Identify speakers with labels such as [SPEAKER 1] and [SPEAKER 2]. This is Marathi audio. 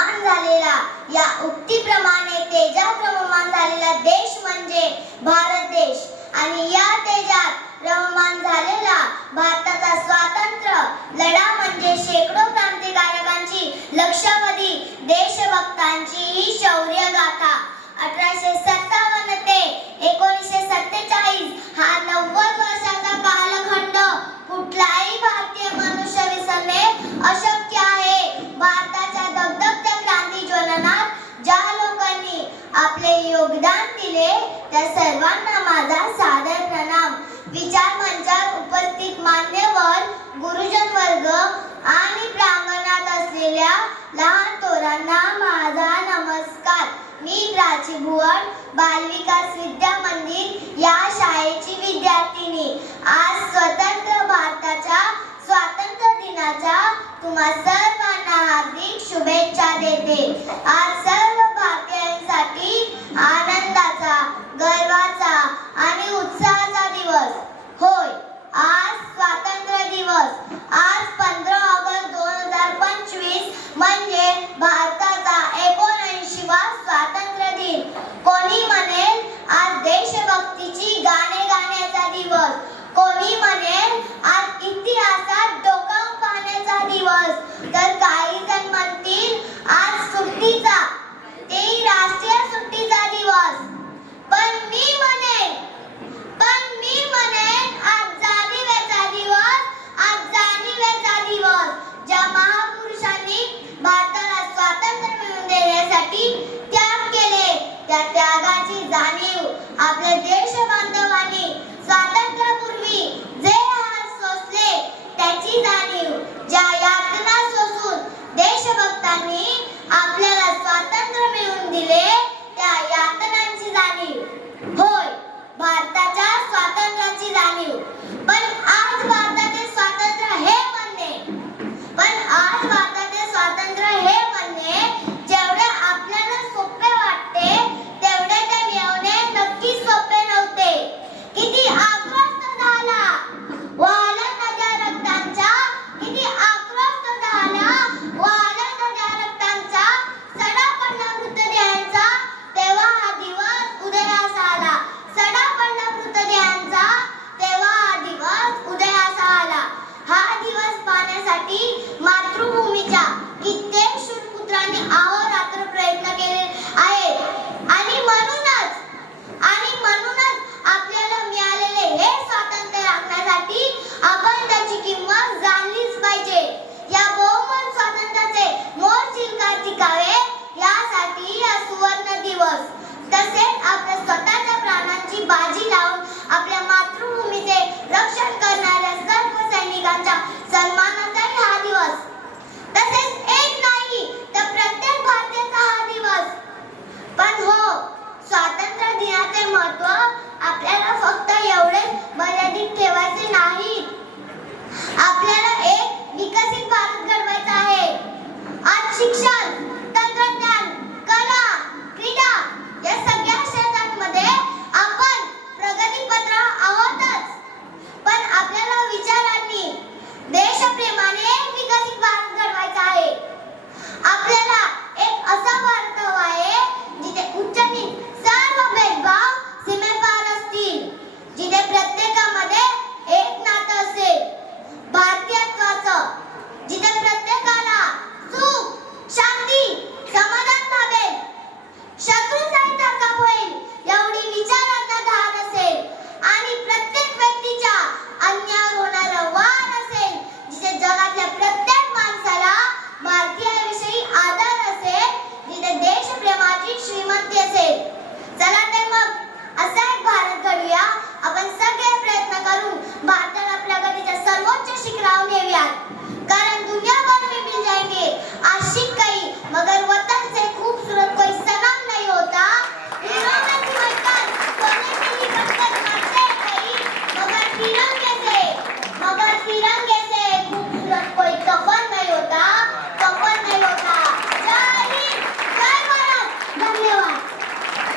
[SPEAKER 1] क्रममान झालेला. या उक्तीप्रमाणे तेजात क्रममान झालेला देश म्हणजे भारत देश. आणि या तेजात क्रममान झालेला भारताचा स्वातंत्र्य लढा म्हणजे शेकडो क्रांतिकारकांची लक्षावधी देशभक्तांची ही शौर्य गाथा अठराशे सत्तावन्न ते एकोणीसशे सत्तेचाळीस हा त्या सर्वांना माझा सादर प्रणाम. विचार मंचात उपस्थित मान्यवर गुरुजन वर्ग आणि प्रांगणात असलेल्या लहान थोरांना माझा नमस्कार. मी प्राची भुवन बालविकास विद्या मंदिर या शाळेची विद्यार्थिनी. आज स्वतंत्र भारताच्या स्वातंत्र्य दिनाच्या तुम्हा सर्वांना हार्दिक शुभेच्छा देते. आज કોની आपल्या देश बांधव piedra.